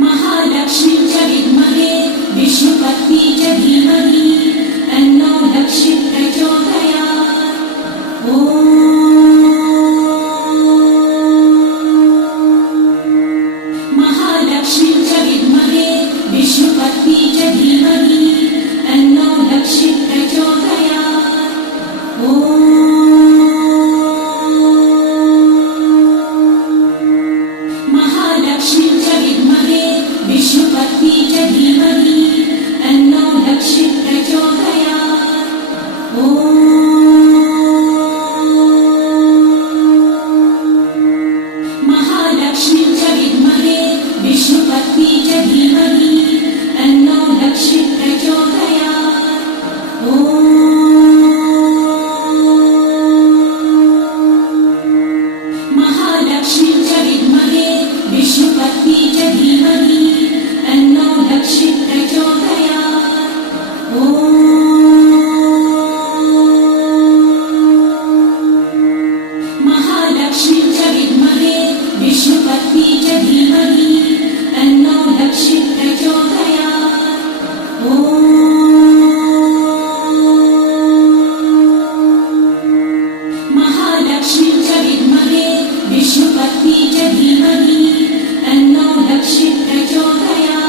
महालक्ष्मीच्या विद्महे विष्णुपत्नीच्या धीमहि तन्नो लक्ष्मी प्रचोदयात्। महालक्ष्मीच्या विद्महे विष्णुपत्नीच्या धीमहि तन्नो लक्ष्मी प्रचोदयात्। महालक्ष्मीच्या विद्महे विष्णुपत्नीच्या धीमहि तन्नो लक्ष्मी प्रचोदयात्। महालक्ष्मीच्या विद्महे विष्णुपत्नीच्या धीमहि तन्नो लक्ष्मी प्रचोदयात्। महालक्ष्मीच्या विद्महे विष्णुपत्नीच्या धीमहि तन्नो लक्ष्मी प्रचोदयात्। महालक्ष्मीच्या विद्महे विष्णुपत्नीच्या धीमहि तन्नो लक्ष्मी प्रचोदयात्। महालक्ष्मीच्या विद्महे विष्णुपत्नीच्या धीमहि तन्नो लक्ष्मी प्रचोदयात्।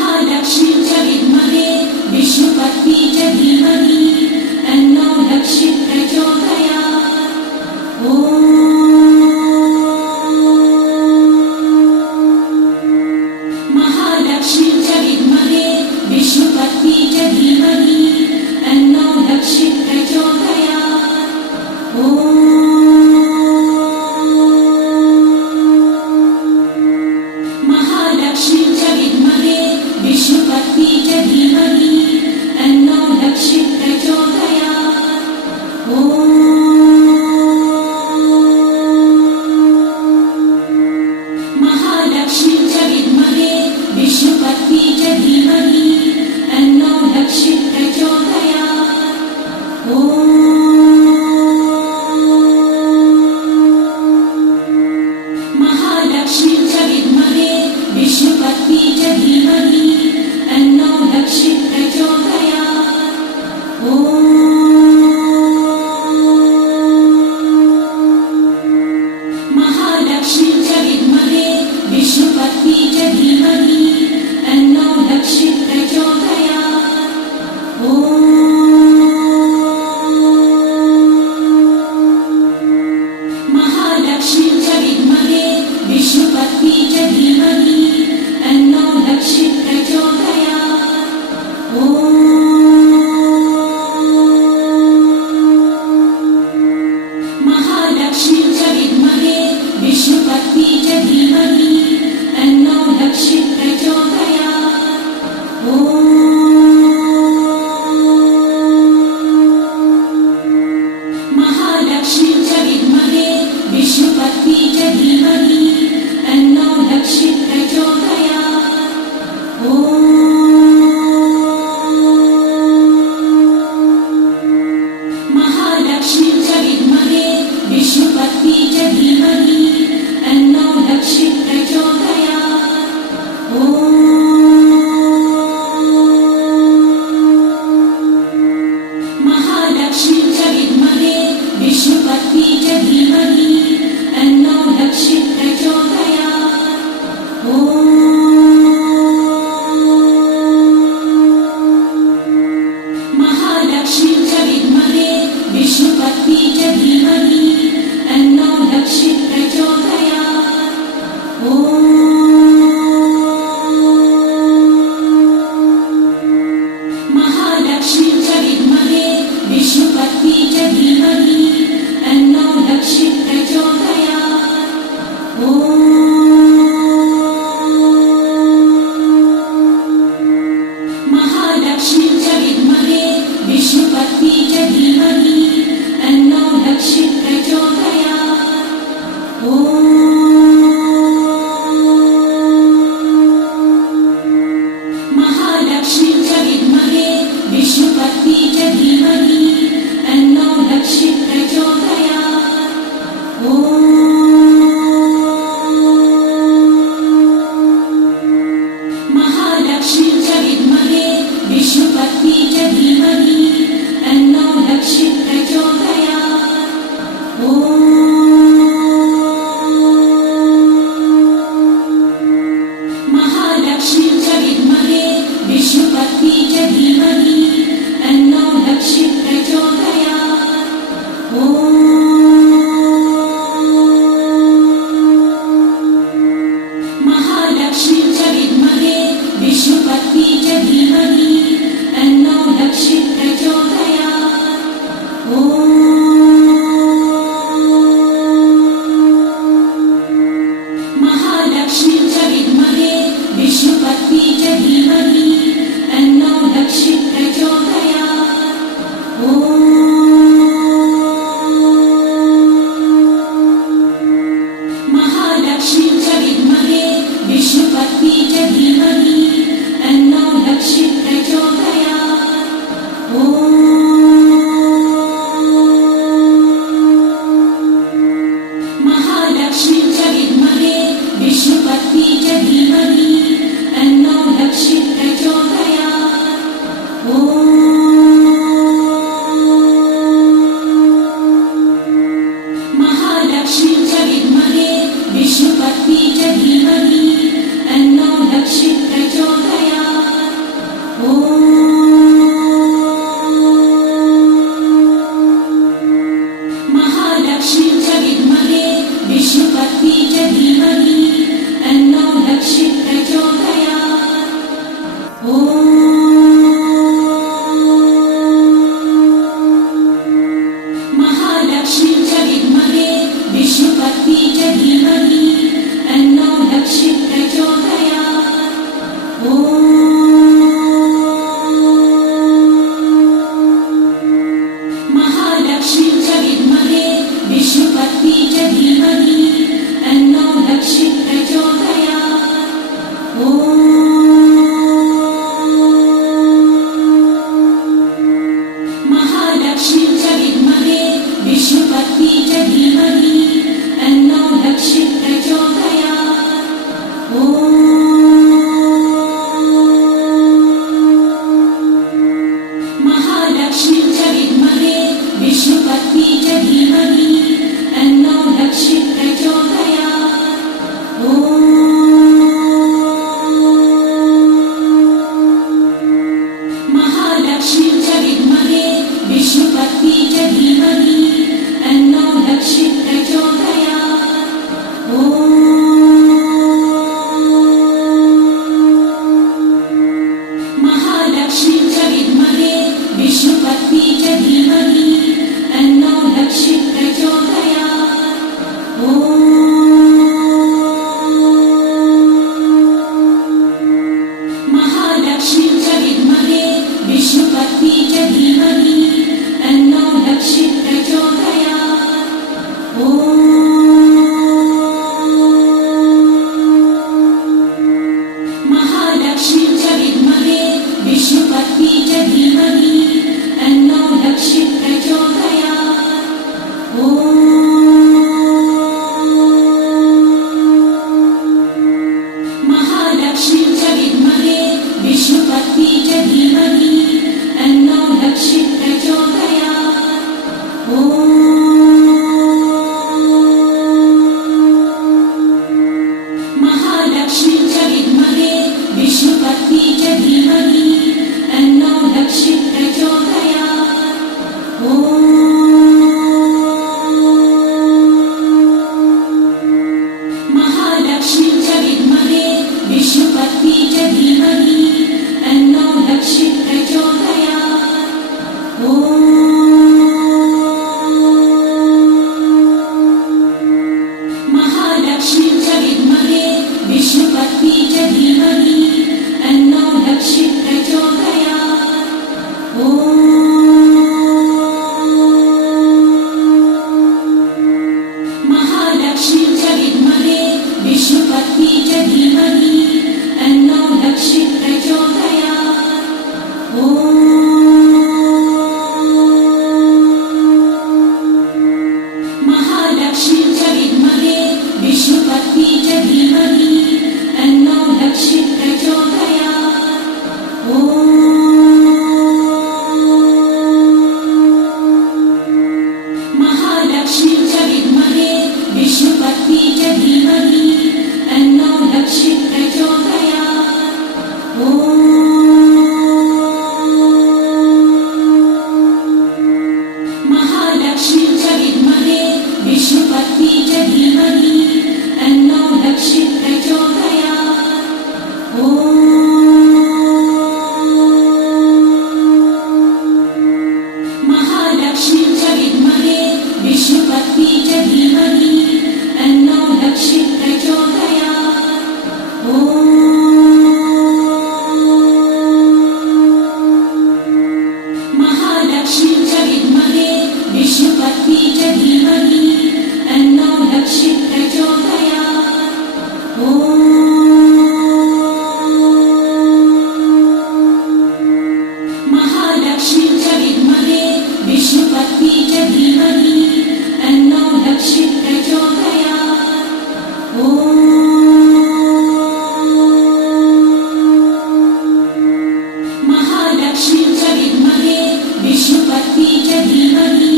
महालक्ष्मीच्या विद्महे विष्णुपत्नीच्या धीमहि तन्नो लक्ष्मी प्रचोदयात्। महालक्ष्मीच्या विद्महे विष्णुपत्नीच्या धीमहि तन्नो लक्ष्मी प्रचोदयात्। महालक्ष्मीच्या विद्महे विष्णुपत्नीच्या धीमहि तन्नो लक्ष्मी प्रचोदयात्। महालक्ष्मीच्या विद्महे विष्णुपत्नीच्या धीमहि तन्नो लक्ष्मी प्रचोदयात्। महालक्ष्मीच्या विद्महे विष्णुपत्नीच्या धीमहि तन्नो लक्ष्मी प्रचोदयात्। महालक्ष्मी च विद्महे विष्णुपत्नी च धीमहि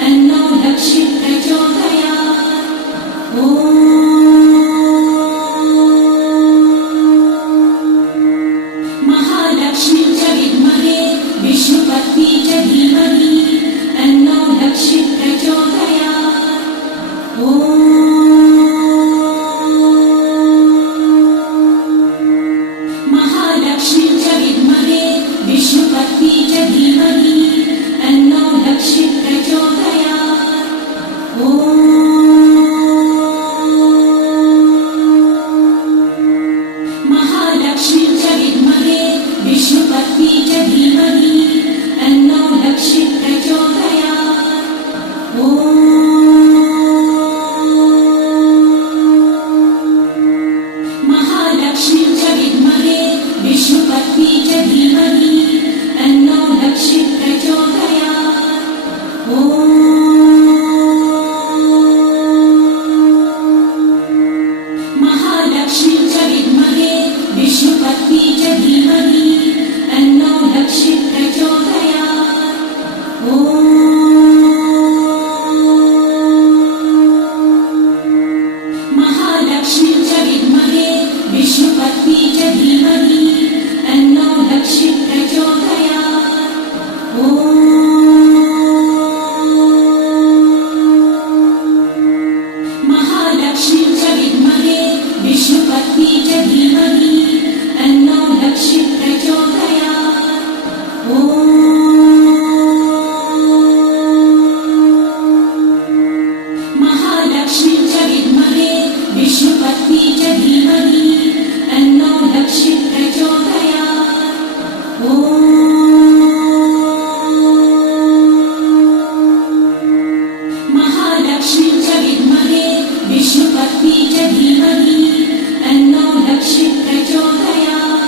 तन्नो लक्ष्मी प्रचोदयात्। महालक्ष्मी च विद्महे विष्णुपत्नी च धीमहि तन्नो लक्ष्मी प्रचोदयात्। महालक्ष्मी च विद्महे विष्णुपत्नी च धीमहि तन्नो लक्ष्मी प्रचोदयात्। महालक्ष्मी च विद्महे विष्णुपत्नी च धीमहि तन्नो लक्ष्मी प्रचोदयात्। महालक्ष्मी च विद्महे विष्णुपत्नी च धीमहि तन्नो लक्ष्मी प्रचोदयात्। महालक्ष्मी च विद्महे विष्णुपत्नी च धीमहि तन्नो लक्ष्मी प्रचोदयात्। महालक्ष्मी च विद्महे विष्णुपत्नी च धीमहि तन्नो लक्ष्मी प्रचोदयात्। महालक्ष्मी च विद्महे विष्णुपत्नी च धीमहि तन्नो लक्ष्मी प्रचोदयात्। महालक्ष्मी च विद्महे विष्णुपत्नी च धीमहि तन्नो लक्ष्मी प्रचोदयात्। महालक्ष्मी च विद्महे विष्णुपत्नी च धीमहि तन्नो लक्ष्मी प्रचोदयात्।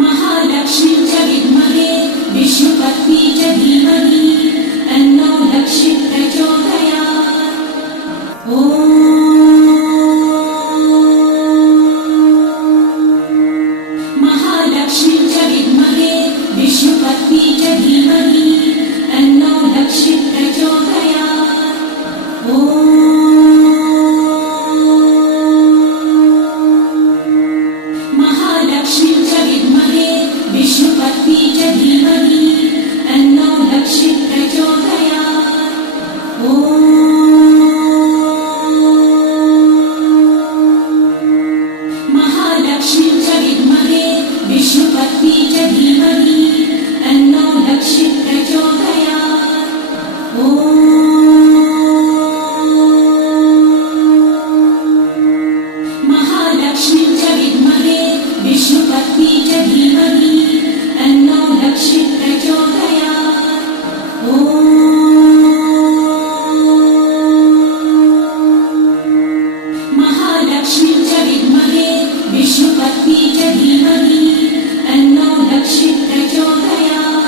महालक्ष्मी च विद्महे विष्णुपत्नी च धीमहि तन्नो लक्ष्मी प्रचोदयात्। महालक्ष्मी च विद्महे विष्णुपत्नी च धीमहि तन्नो लक्ष्मी प्रचोदयात्। महालक्ष्मी च विद्महे विष्णुपत्नी च धीमहि तन्नो लक्ष्मी प्रचोदयात्। महालक्ष्मी च विद्महे विष्णुपत्नी च धीमहि तन्नो लक्ष्मी प्रचोदयात्। महालक्ष्मी च विद्महे विष्णुपत्नी च धीमहि तन्नो लक्ष्मी प्रचोदयात्। महालक्ष्मी च विद्महे विष्णुपत्नी च धीमहि तन्नो लक्ष्मी प्रचोदयात्।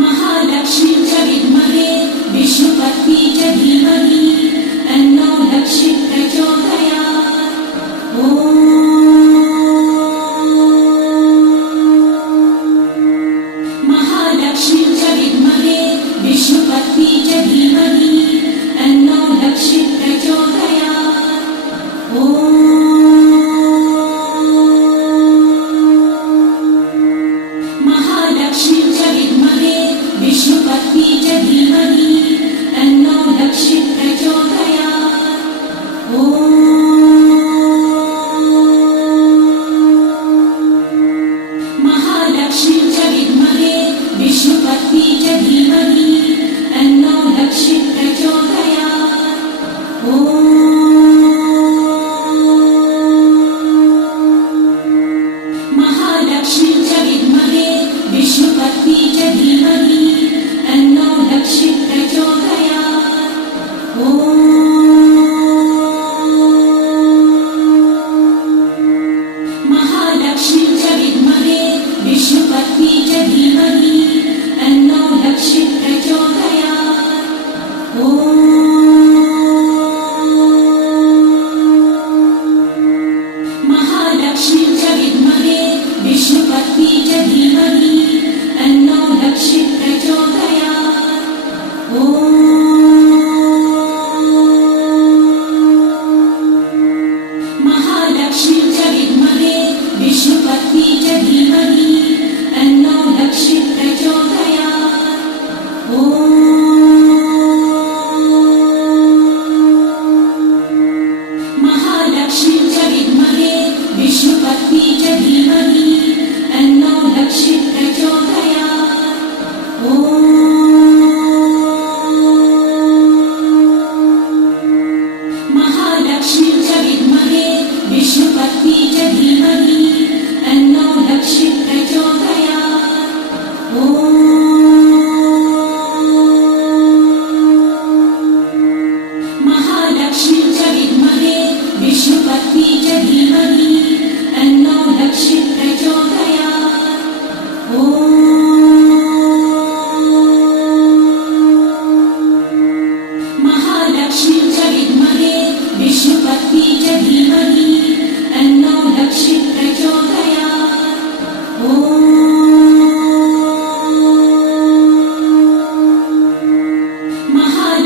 महालक्ष्मी च विद्महे विष्णुपत्नी च धीमहि तन्नो लक्ष्मी प्रचोदयात्। महालक्ष्मी च विद्महे विष्णुपत्नी च धीमहि तन्नो लक्ष्मी प्रचोदयात्।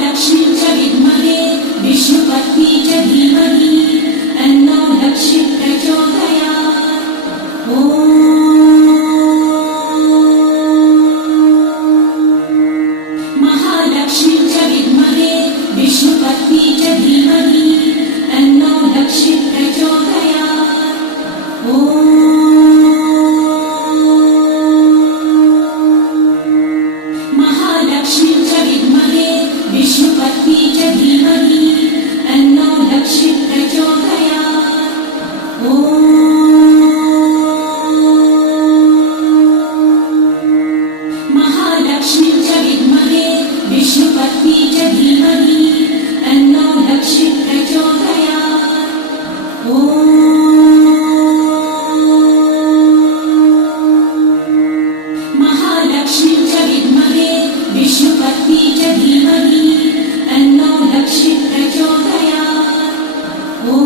महालक्ष्मी च विद्महे विष्णुपत्नी च धीमहि तन्नो लक्ष्मी प्रचोदयात्। ॐ महालक्ष्मी च विद्महे विष्णुपत्नी च धीमहि तन्नो लक्ष्मी प्रचोदयात्। ॐ महालक्ष्मी च विद्महे विष्णुपत्नी च धीमहि तन्नो लक्ष्मी प्रचोदयात्। ॐ महालक्ष्मी च विद्महे विष्णुपत्नी च धीमहि तन्नो लक्ष्मी प्रचोदयात्। ॐ महालक्ष्मी च विद्महे विष्णुपत्नी च धीमहि तन्नो लक्ष्मी प्रचोदयात्। ॐ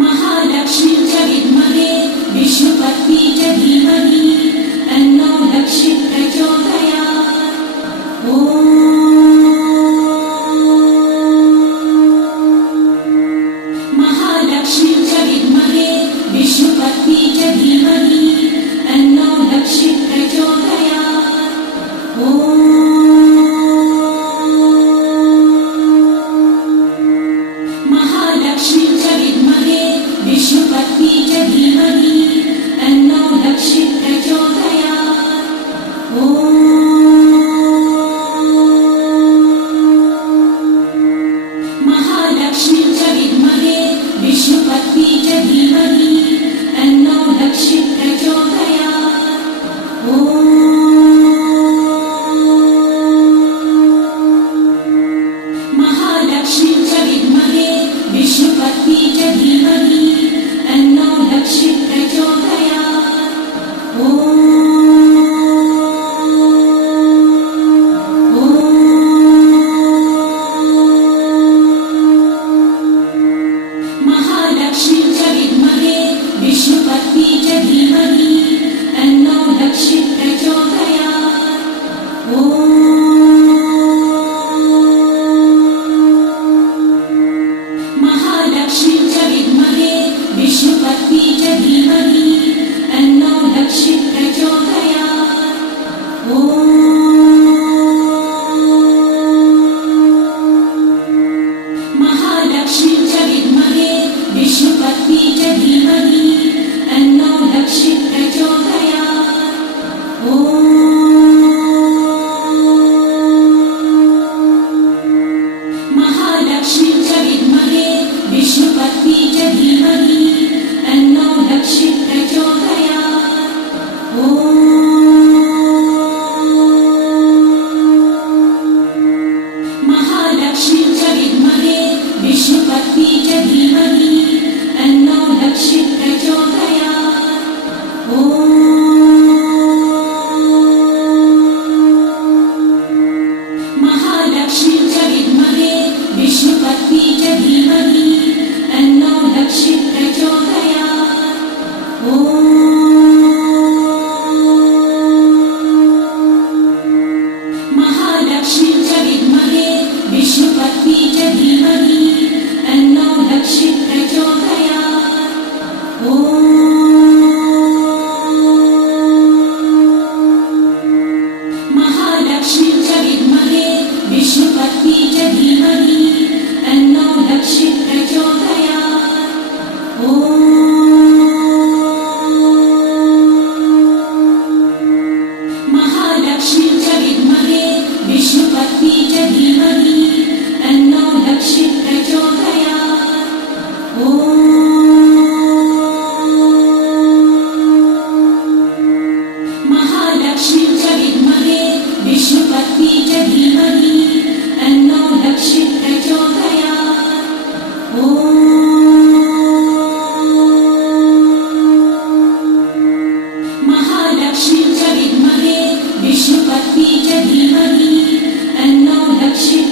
महालक्ष्मी च विद्महे विष्णुपत्नी च धीमहि तन्नो लक्ष्मी प्रचोदयात्। ॐ महालक्ष्मी च विद्महे विष्णुपत्नी च धीमहि तन्नो लक्ष्मी प्रचोदयात्। ॐ महालक्ष्मी च विद्महे विष्णुपत्नी च धीमहि तन्नो लक्ष्मी प्रचोदयात्। ॐ महालक्ष्मी च विद्महे विष्णुपत्नी च धीमहि तन्नो लक्ष्मी प्रचोदयात्। ॐ महालक्ष्मी च विद्महे विष्णुपत्नी च धीमहि तन्नो लक्ष्मी प्रचोदयात्। ॐ महालक्ष्मी च विद्महे विष्णुपत्नी च धीमहि तन्नो लक्ष्मी प्रचोदयात्। ॐ महालक्ष्मी च विद्महे विष्णुपत्नी च धीमहि तन्नो लक्ष्मी प्रचोदयात्। ॐ महालक्ष्मी च विद्महे विष्णुपत्नी च धीमहि तन्नो लक्ष्मी प्रचोदयात्। ॐ महालक्ष्मी च विद्महे विष्णुपत्नी च धीमहि तन्नो लक्ष्मी प्रचोदयात्। ॐ महालक्ष्मी च विद्महे विष्णुपत्नी च धीमहि तन्नो लक्ष्मी प्रचोदयात्। ॐ महालक्ष्मी च विद्महे विष्णुपत्नी च धीमहि तन्नो लक्ष्मी प्रचोदयात्। ॐ महालक्ष्मी च विद्महे विष्णुपत्नी च धीमहि तन्नो लक्ष्मी प्रचोदयात्। ॐ महालक्ष्मी च विद्महे विष्णुपत्नी च धीमहि तन्नो लक्ष्मी प्रचोदयात्। ॐ महालक्ष्मी च विद्महे विष्णुपत्नी च धीमहि तन्नो लक्ष्मी प्रचोदयात्। ॐ महालक्ष्मी च विद्महे विष्णुपत्नी च धीमहि तन्नो लक्ष्मी प्रचोदयात्। ॐ महालक्ष्मी च विद्महे विष्णुपत्नी च धीमहि तन्नो लक्ष्मी